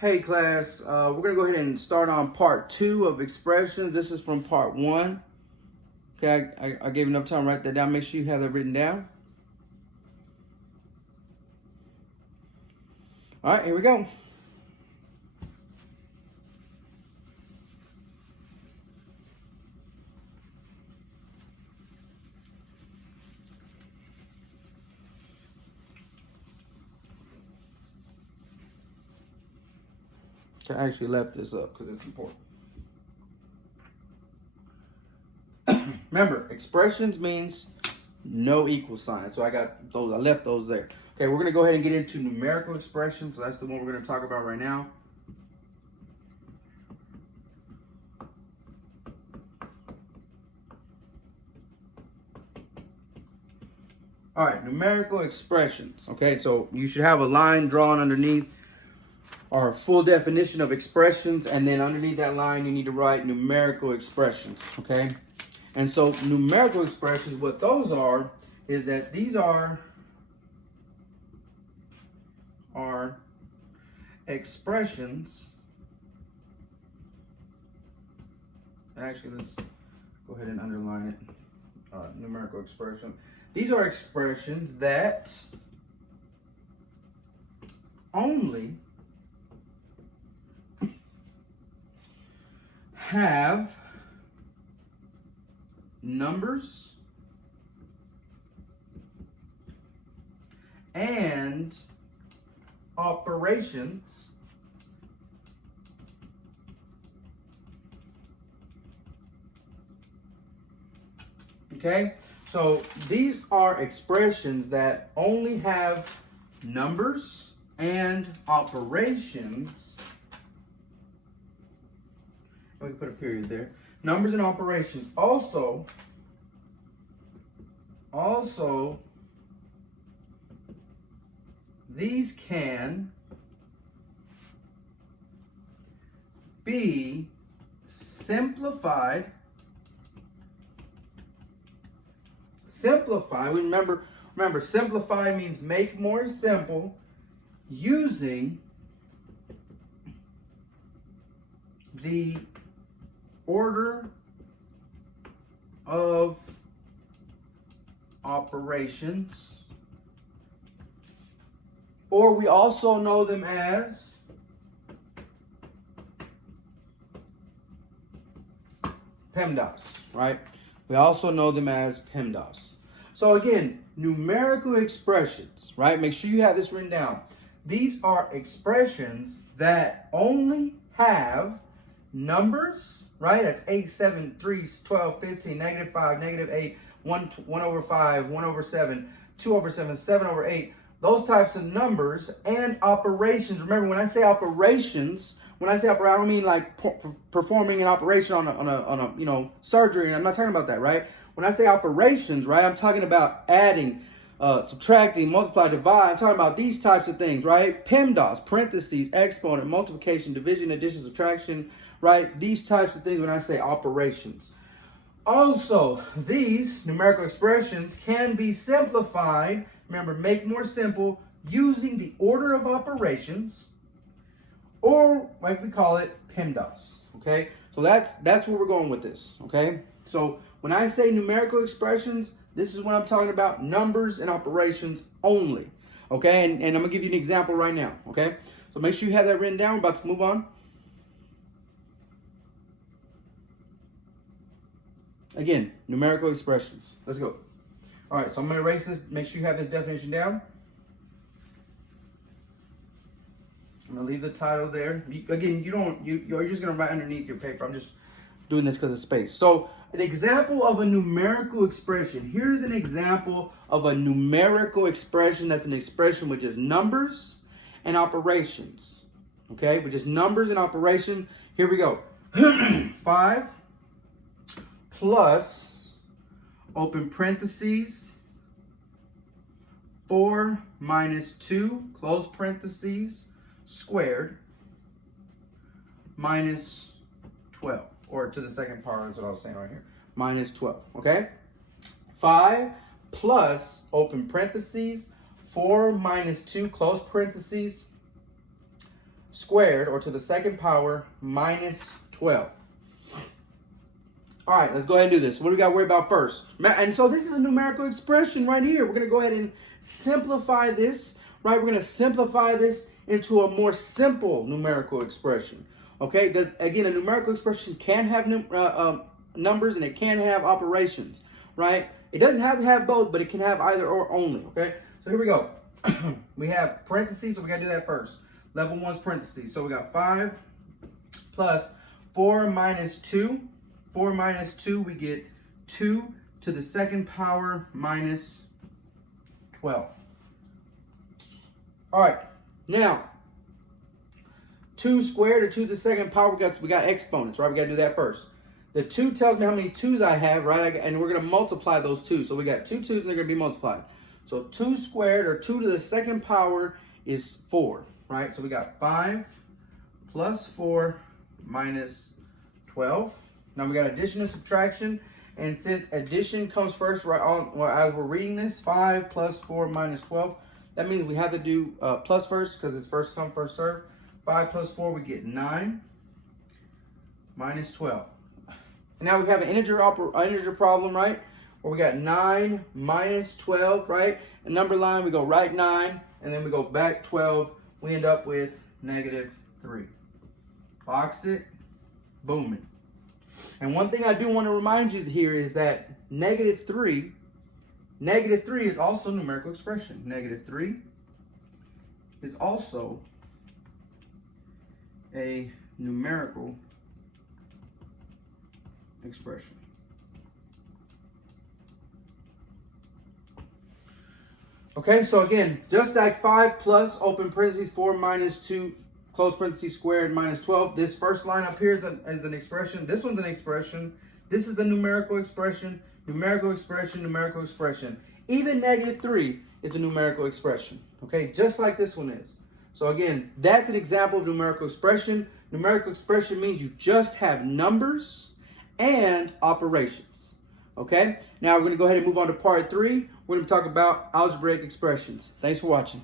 Hey class, we're going to go ahead and start on part 2 of expressions. This is from part 1. Okay, I gave enough time to write that down. Make sure you have that written down. All right, here we go. I actually left this up because it's important. Remember, expressions means no equal sign. So I got those, I left those there. Okay, we're gonna go ahead and get into numerical expressions. So that's the one we're gonna talk about right now. All right, numerical expressions. Okay, so you should have a line drawn underneath our full definition of expressions, and then underneath that line you need to write numerical expressions. Okay, and so numerical expressions, what those are is that these are expressions. Actually, let's go ahead and underline it. Numerical expression. These are expressions that only have numbers and operations okay, so these are expressions that only have numbers and operations. We can put a period there. Numbers and operations. Also, these can be simplified. Remember, simplify means make more simple using the order of operations, or we also know them as PEMDAS, right? We also know them as PEMDAS. So again, numerical expressions, right? Make sure you have this written down. These are expressions that only have numbers, right? That's 8, 7, 3, 12, 15, negative 5, negative 8, 1 over 5, 1 over 7, 2 over 7, 7 over 8. Those types of numbers and operations. Remember, when I say operations, I don't mean like performing an operation on a surgery. I'm not talking about that, right? When I say operations, right, I'm talking about adding, subtracting, multiply, divide. I'm talking about these types of things, right? PEMDAS, parentheses, exponent, multiplication, division, addition, subtraction, right? These types of things when I say operations. Also, these numerical expressions can be simplified. Remember, make more simple using the order of operations, or like we call it, PEMDAS. Okay, so that's where we're going with this. Okay, so when I say numerical expressions, this is what I'm talking about: numbers and operations only. Okay, and I'm gonna give you an example right now. Okay, so make sure you have that written down. We're about to move on. Again, numerical expressions. Let's go. All right, so I'm gonna erase this. Make sure you have this definition down. I'm gonna leave the title there. You're just gonna write underneath your paper. I'm just doing this because of space. So an example of a numerical expression. Here's an example of a numerical expression that's an expression with just numbers and operations. Okay, with just numbers and operation. Here we go. 5 plus, open parentheses, 4 minus 2, close parentheses, squared, minus 12. Or to the second part, that's what I was saying right here. Minus 12, okay? 5 plus, open parentheses, 4 minus 2, close parentheses, squared, or to the second power, minus 12. All right, let's go ahead and do this. What do we got to worry about first? And so this is a numerical expression right here. We're going to go ahead and simplify this, right? We're going to simplify this into a more simple numerical expression. Okay, again, a numerical expression can have numbers and it can have operations, right? It doesn't have to have both, but it can have either or only, okay? So here we go. We have parentheses, so we got to do that first. Level 1's parentheses. So we got 5 plus 4 minus 2. 4 minus 2, we get 2 to the second power minus 12. All right, now 2 squared, or 2 to the second power, we got exponents, right? We got to do that first. The 2 tells me how many 2's I have, right? And we're going to multiply those 2. So we got 2 2's and they're going to be multiplied. So 2 squared, or 2 to the second power, is 4, right? So we got 5 plus 4 minus 12. Now we got addition and subtraction, and since addition comes first, right on, well, as we're reading this, 5 plus 4 minus 12, that means we have to do plus first because it's first come, first serve. 5 plus 4, we get 9 minus 12. And now we have an integer problem, right? Where we got 9 minus 12, right? A number line, we go right 9, and then we go back 12. We end up with negative 3. Boxed it, booming. And one thing I do want to remind you here is that negative 3 is also a numerical expression. Negative 3 is also a numerical expression. Okay, so again, just like 5 plus, open parentheses, 4 minus 2, close parentheses, squared, minus 12. This first line up here is an expression. This one's an expression. This is the numerical expression, numerical expression, numerical expression. Even negative 3 is a numerical expression, okay, just like this one is. So again, that's an example of numerical expression. Numerical expression means you just have numbers and operations, okay? Now we're going to go ahead and move on to part 3. We're going to talk about algebraic expressions. Thanks for watching.